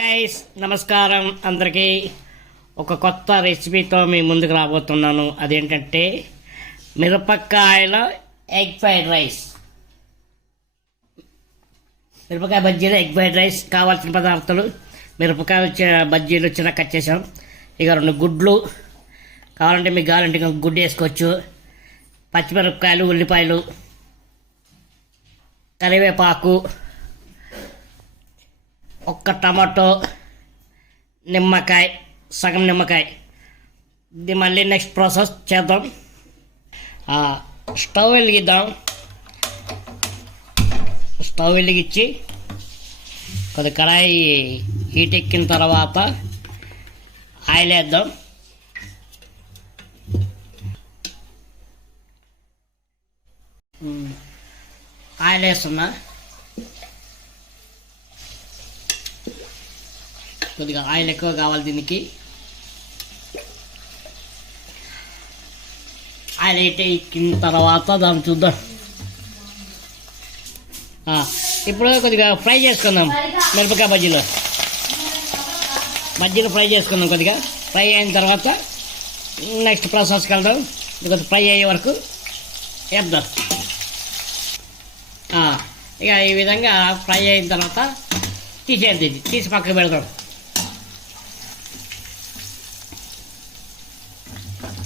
Guys నమస్కారం అందరికీ. ఒక కొత్త రెసిపీతో మీ ముందుకు రాబోతున్నాను. అదేంటంటే మిరపకాయల ఎగ్ ఫ్రైడ్ రైస్. మిరపకాయ బజ్జీలు ఎగ్ ఫ్రైడ్ రైస్ కావాల్సిన పదార్థాలు: మిరపకాయ బజ్జీలు చిన్న కట్ చేసాం. ఇక 2 గుడ్లు కావాలంటే మీకు కావాలంటే గుడ్డు వేసుకోవచ్చు. పచ్చిమిరపకాయలు, ఉల్లిపాయలు, కరివేపాకు, 1 టమాటో, నిమ్మకాయ, సగం నిమ్మకాయ. ఇది మళ్ళీ నెక్స్ట్ ప్రాసెస్ చేద్దాం. స్టవ్ వెలిగిద్దాం. స్టవ్ వెలిగించి కొద్ది కడాయి హీట్ ఎక్కిన తర్వాత ఆయిల్ వేద్దాం. ఆయిల్ వేస్తున్నా. కొద్దిగా ఆయిల్ ఎక్కువ కావాలి దీనికి. ఆయిల్ ఎక్కిన తర్వాత దాన్ని చూద్దాం. ఇప్పుడు కొద్దిగా ఫ్రై చేసుకుందాం. మిరపకాయ బజ్జీలు ఫ్రై చేసుకుందాం. కొద్దిగా ఫ్రై అయిన తర్వాత నెక్స్ట్ ప్రాసెస్కి వెళ్దాం. కొద్దిగా ఫ్రై అయ్యే వరకు వేద్దాం. ఇక ఈ విధంగా ఫ్రై అయిన తర్వాత తీసేద్ది. తీసి పక్కకు పెడదాం.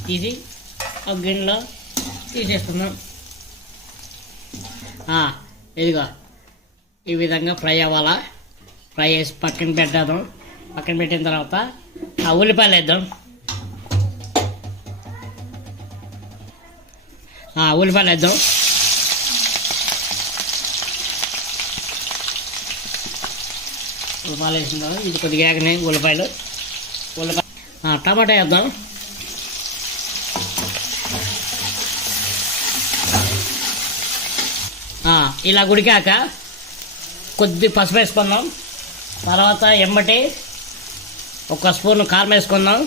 తీసి ఒక గిన్నెలో తీసేసుకుందాం. ఇదిగో ఈ విధంగా ఫ్రై అవ్వాలా. ఫ్రై చేసి పక్కన పెట్టేద్దాం. పక్కన పెట్టిన తర్వాత ఉల్లిపాయలు వేద్దాం. ఉల్లిపాయలు వేద్దాం. ఉల్లిపాయలు వేసిన తర్వాత ఇది కొద్దిగా వేగనాయి ఉల్లిపాయలు. టమాటా వేద్దాం. ఇలా ఉడికాక కొద్ది పసుపు వేసుకుందాం. తర్వాత ఎమ్మటి 1 స్పూన్ కారం వేసుకుందాం.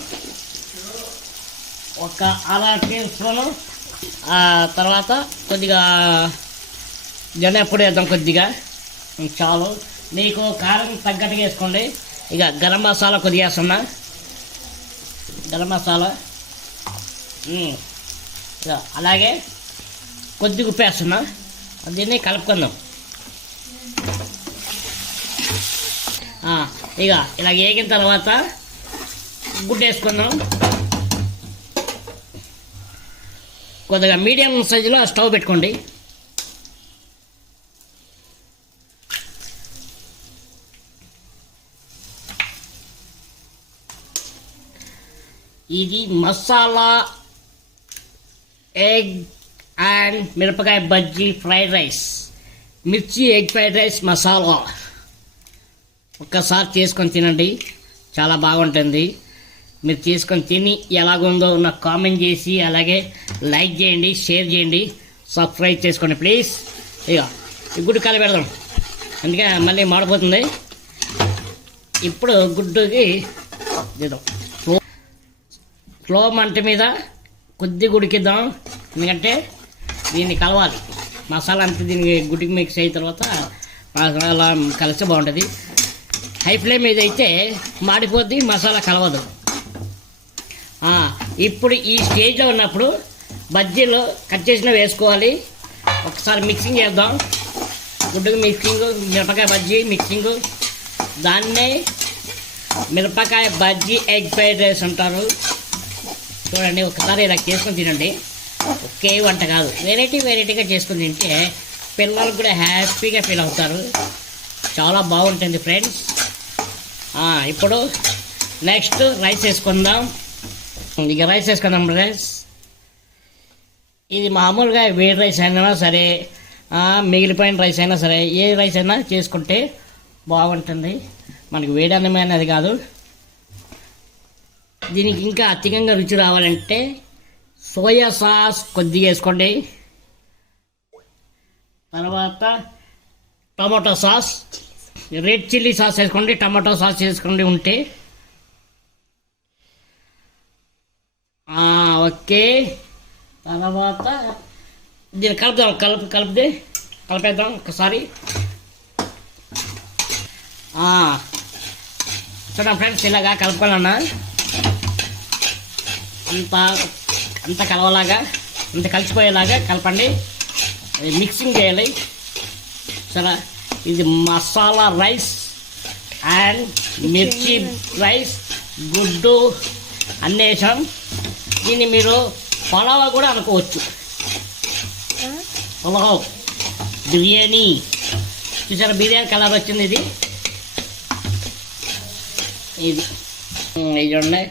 1 టీ స్పూను. తర్వాత కొద్దిగా ధనియా పొడి వేద్దాం. కొద్దిగా చాలు. మీకు కారం తగ్గట్టుగా వేసుకోండి. ఇక గరం మసాలా కొద్దిగా వేస్తున్నా. గరం మసాలా అలాగే కొద్దిగా ఉప్పు వేస్తున్నా. దీన్ని కలుపుకుందాం. ఇక ఇలా వేగిన తర్వాత గుడ్డు వేసుకుందాం. కొద్దిగా మీడియం సైజులో స్టవ్ పెట్టుకోండి. ఇది మసాలా ఎగ్ అండ్ మిరపకాయ బజ్జీ ఫ్రైడ్ రైస్, మిర్చి ఎగ్ ఫ్రైడ్ రైస్ మసాలా. ఒక్కసారి చేసుకొని తినండి, చాలా బాగుంటుంది. మీరు చేసుకొని తిని ఎలాగుందో నాకు కామెంట్ చేసి అలాగే లైక్ చేయండి, షేర్ చేయండి, సబ్స్క్రైబ్ చేసుకోండి ప్లీజ్. ఇక ఈ గుడ్డు కాలు పెడదాం, అందుకే మళ్ళీ మాడిపోతుంది. ఇప్పుడు గుడ్డుకి చేద్దాం. స్లో మంట మీద కొద్దిగా ఉడికిద్దాం, ఎందుకంటే దీన్ని కలవాలి. మసాలా అంతా దీనికి గుడ్డికి మిక్స్ అయిన తర్వాత మసాలా కలిసి బాగుంటుంది. హై ఫ్లేమ్ మీద అయితే మాడిపోద్ది, మసాలా కలవదు. ఇప్పుడు ఈ స్టేజ్లో ఉన్నప్పుడు బజ్జీలు కట్ చేసినా వేసుకోవాలి. ఒకసారి మిక్సింగ్ చేద్దాం. గుడ్డుకు మిక్సింగ్, మిరపకాయ బజ్జీ మిక్సింగ్, దాన్నే మిరపకాయ బజ్జీ ఎగ్ ఫ్రైడ్ రైస్ అంటారు. చూడండి, ఒకసారి ఇలా చేసుకొని తినండి. ఒకే వంట కాదు, వెరైటీగా చేసుకుని తింటే పిల్లలు కూడా హ్యాపీగా ఫీల్ అవుతారు. చాలా బాగుంటుంది ఫ్రెండ్స్. ఇప్పుడు నెక్స్ట్ రైస్ వేసుకుందాం. ఇక రైస్ వేసుకుందాం ఫ్రెండ్స్. ఇది మామూలుగా వేడి రైస్ అయినా సరే, మిగిలిపోయిన రైస్ అయినా సరే, ఏ రైస్ అయినా చేసుకుంటే బాగుంటుంది. మనకి వేడి అన్నమే అనేది కాదు. దీనికి ఇంకా అధికంగా రుచి రావాలంటే సోయా సాస్ కొద్దిగా వేసుకోండి. తర్వాత tomato sauce, red chilli sauce వేసుకోండి. టమాటో సాస్ వేసుకోండి ఉంటే. ఓకే. తర్వాత దీన్ని కలుపుదాం. కలిపేద్దాం ఒకసారి. చూడండి ఫ్రెండ్స్, ఇలాగా కలుపుకోవాలన్నా అంత కలవలాగా, అంత కలిసిపోయేలాగా కలపండి. మిక్సింగ్ చేయాలి. సరే, ఇది మసాలా రైస్ అండ్ మిర్చి రైస్, గుడ్డు అన్నీ వేసాం. దీన్ని మీరు పులావ్ కూడా అనుకోవచ్చు. పులావ్, బిర్యానీ. చూసారా బిర్యానీ కలర్ వచ్చింది. ఇది చూడండి.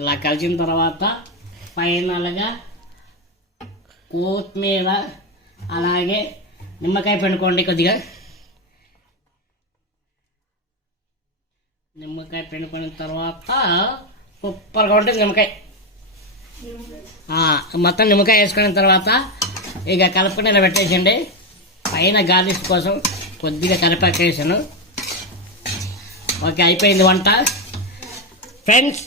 ఇలా కలిసిన తర్వాత ఫైనల్గా కొత్తిమీర, అలాగే నిమ్మకాయ పిండుకోండి. కొద్దిగా నిమ్మకాయ పిండుకున్న తర్వాత సూపర్గా ఉంటుంది నిమ్మకాయ. మొత్తం నిమ్మకాయ వేసుకున్న తర్వాత ఇక కలుపుకుని ఇలా పెట్టేసండి. పైన గార్లిష్ కోసం కొద్దిగా కరివేపాకు వేసాను. ఓకే, అయిపోయింది వంట. ఫ్రెండ్స్,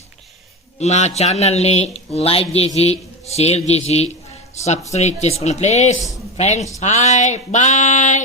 నా ఛానల్ని లైక్ చేసి, షేర్ చేసి, సబ్స్క్రైబ్ చేసుకోండి ప్లీజ్. Friends, hi, bye.